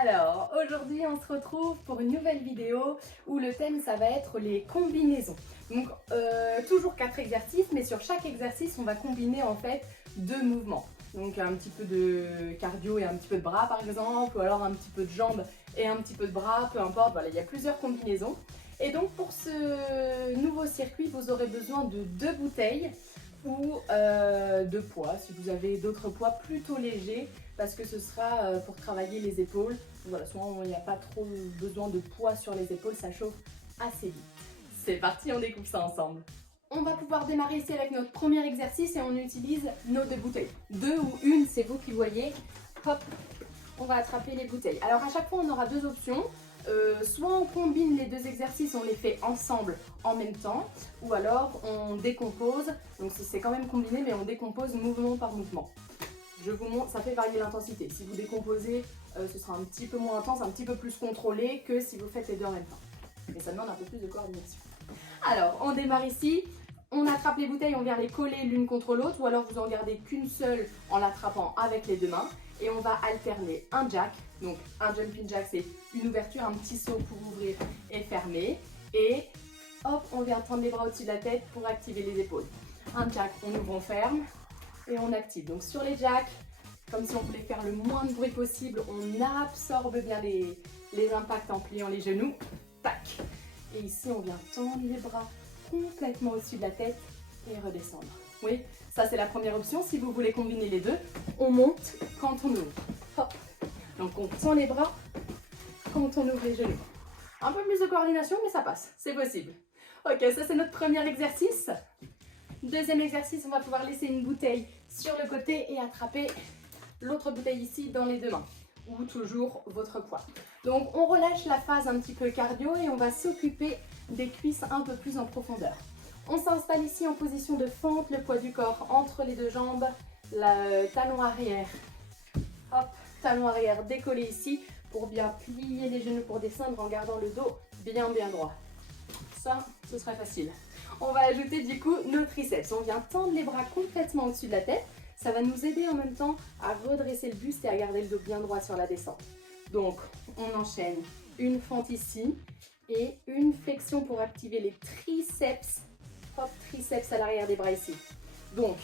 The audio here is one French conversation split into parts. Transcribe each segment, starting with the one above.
Alors, aujourd'hui on se retrouve pour une nouvelle vidéo où le thème ça va être les combinaisons. Donc toujours 4 exercices, mais sur chaque exercice on va combiner en fait 2 mouvements. Donc un petit peu de cardio et un petit peu de bras par exemple, ou alors un petit peu de jambes et un petit peu de bras, peu importe, voilà, il y a plusieurs combinaisons. Et donc pour ce nouveau circuit, vous aurez besoin de 2 bouteilles ou de poids, si vous avez d'autres poids plutôt légers, parce que ce sera pour travailler les épaules. Voilà, souvent il n'y a pas trop besoin de poids sur les épaules, ça chauffe assez vite. C'est parti, on découpe ça ensemble. On va pouvoir démarrer ici avec notre premier exercice et on utilise nos 2 bouteilles. 2 ou une, c'est vous qui voyez. Hop, on va attraper les bouteilles. Alors à chaque fois on aura 2 options. Soit on combine les 2 exercices, on les fait ensemble en même temps, ou alors on décompose, donc c'est quand même combiné mais on décompose mouvement par mouvement. Je vous montre, ça fait varier l'intensité. Si vous décomposez, ce sera un petit peu moins intense, un petit peu plus contrôlé que si vous faites les 2 en même temps. Mais ça demande un peu plus de coordination. Alors, on démarre ici. On attrape les bouteilles, on vient les coller l'une contre l'autre, ou alors vous en gardez qu'une seule en l'attrapant avec les 2 mains. Et on va alterner un jack, donc un jumping jack c'est une ouverture, un petit saut pour ouvrir et fermer. Et hop, on vient tendre les bras au-dessus de la tête pour activer les épaules. Un jack, on ouvre, on ferme et on active. Donc sur les jacks, comme si on voulait faire le moins de bruit possible, on absorbe bien les impacts en pliant les genoux. Tac. Et ici, on vient tendre les bras complètement au-dessus de la tête et redescendre. Oui, ça c'est la première option. Si vous voulez combiner les 2, on monte quand on ouvre. Hop. Donc on tend les bras quand on ouvre les genoux. Un peu plus de coordination, mais ça passe, c'est possible. Ok, ça c'est notre premier exercice. Deuxième exercice, on va pouvoir laisser une bouteille sur le côté et attraper l'autre bouteille ici dans les 2 mains. Ou toujours votre poids. Donc on relâche la phase un petit peu cardio et on va s'occuper des cuisses un peu plus en profondeur. On s'installe ici en position de fente, le poids du corps entre les 2 jambes, le talon arrière. Hop, talon arrière décollé ici pour bien plier les genoux pour descendre en gardant le dos bien droit. Ça, ce sera facile. On va ajouter du coup nos triceps. On vient tendre les bras complètement au-dessus de la tête. Ça va nous aider en même temps à redresser le buste et à garder le dos bien droit sur la descente. Donc, on enchaîne une fente ici et une flexion pour activer les triceps. Hop, triceps à l'arrière des bras ici. Donc,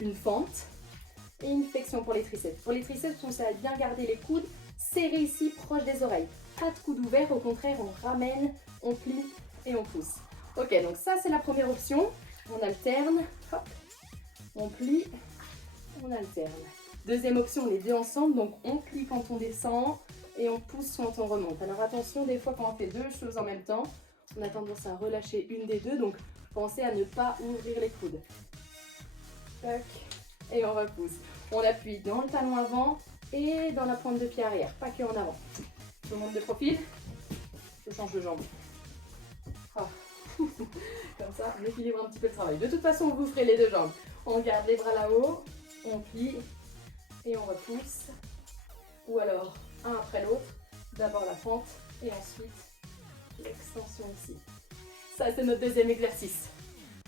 une fente et une flexion pour les triceps. Pour les triceps, on sait bien garder les coudes serrés ici, proches des oreilles. Pas de coudes ouverts, au contraire, on ramène, on plie et on pousse. Ok, donc ça c'est la première option. On alterne, hop, on plie, on alterne. Deuxième option, les 2 ensemble, donc on plie quand on descend et on pousse quand on remonte. Alors attention, des fois quand on fait 2 choses en même temps, on a tendance à relâcher une des 2, donc pensez à ne pas ouvrir les coudes. Tac, et on repousse. On appuie dans le talon avant et dans la pointe de pied arrière, pas que en avant. Je monte de profil, je change de jambe. Oh. Comme ça, on équilibre un petit peu le travail. De toute façon, vous ferez les 2 jambes. On garde les bras là-haut, on plie et on repousse. Ou alors, un après l'autre. D'abord la fente et ensuite l'extension ici. Ça, c'est notre deuxième exercice.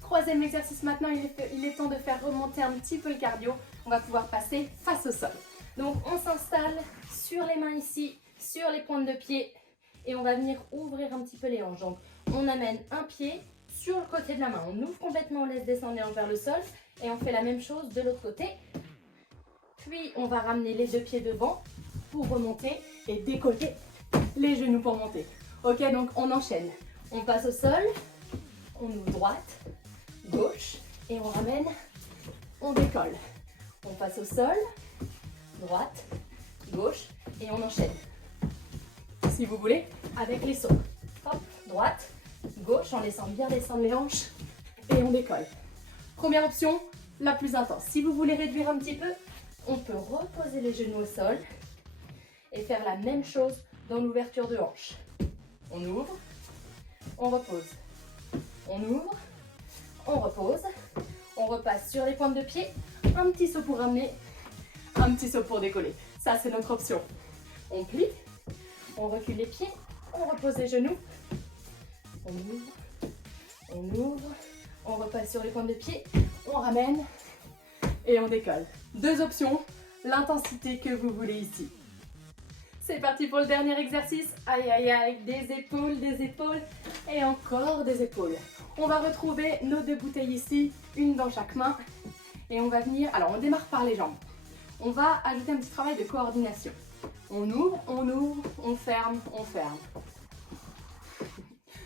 Troisième exercice maintenant, il est temps de faire remonter un petit peu le cardio. On va pouvoir passer face au sol. Donc, on s'installe sur les mains ici, sur les pointes de pied et on va venir ouvrir un petit peu les hanches. Donc, on amène un pied sur le côté de la main. On ouvre complètement, on laisse descendre les hanches vers le sol et on fait la même chose de l'autre côté. Puis, on va ramener les 2 pieds devant pour remonter et décoller les genoux pour monter. Ok, donc on enchaîne. On passe au sol, on ouvre droite, gauche et on ramène, on décolle. On passe au sol, droite, gauche et on enchaîne. Si vous voulez, avec les sauts. Hop, droite, gauche en laissant bien descendre les hanches et on décolle. Première option, la plus intense. Si vous voulez réduire un petit peu, on peut reposer les genoux au sol et faire la même chose dans l'ouverture de hanche. On ouvre, on repose. On ouvre, on repose. On repasse sur les pointes de pied. Un petit saut pour ramener, un petit saut pour décoller. Ça, c'est notre option. On plie, on recule les pieds, on repose les genoux. On ouvre, on repasse sur les pointes de pied, on ramène et on décolle. 2 options, l'intensité que vous voulez ici. C'est parti pour le dernier exercice. Aïe, aïe, aïe, des épaules et encore des épaules. On va retrouver nos 2 bouteilles ici, une dans chaque main. Et on va venir, alors on démarre par les jambes. On va ajouter un petit travail de coordination. On ouvre, on ferme, on ferme.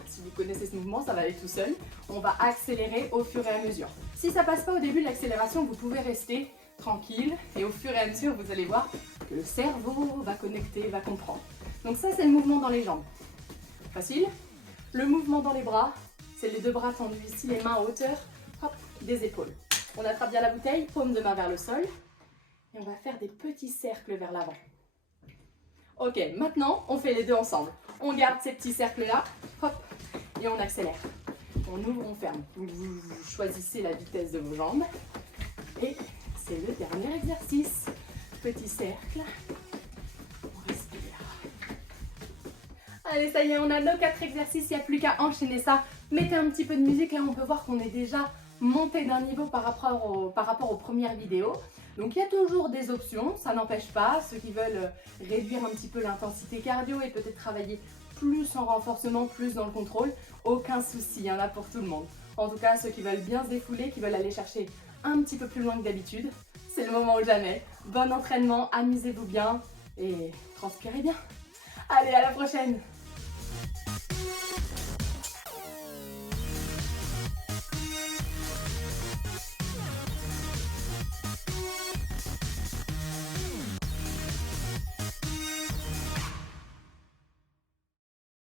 Si vous connaissez ce mouvement, ça va aller tout seul. On va accélérer au fur et à mesure. Si ça passe pas au début de l'accélération, vous pouvez rester tranquille et au fur et à mesure, vous allez voir que le cerveau va connecter, va comprendre. Donc ça, c'est le mouvement dans les jambes. Facile. Le mouvement dans les bras, c'est les 2 bras tendus ici, les mains à hauteur, hop, des épaules. On attrape bien la bouteille, paume de main vers le sol et on va faire des petits cercles vers l'avant. Ok, maintenant, on fait les 2 ensemble. On garde ces petits cercles-là, hop, et on accélère. On ouvre, on ferme. Vous choisissez la vitesse de vos jambes. Et c'est le dernier exercice. Petit cercle. On respire. Allez, ça y est, on a nos 4 exercices. Il n'y a plus qu'à enchaîner ça. Mettez un petit peu de musique. Là, on peut voir qu'on est déjà monté d'un niveau par rapport aux premières vidéos. Donc, il y a toujours des options. Ça n'empêche pas. Ceux qui veulent réduire un petit peu l'intensité cardio et peut-être travailler plus en renforcement, plus dans le contrôle, aucun souci, il y en a pour tout le monde. En tout cas, ceux qui veulent bien se défouler, qui veulent aller chercher un petit peu plus loin que d'habitude, c'est le moment ou jamais. Bon entraînement, amusez-vous bien et transpirez bien. Allez, à la prochaine!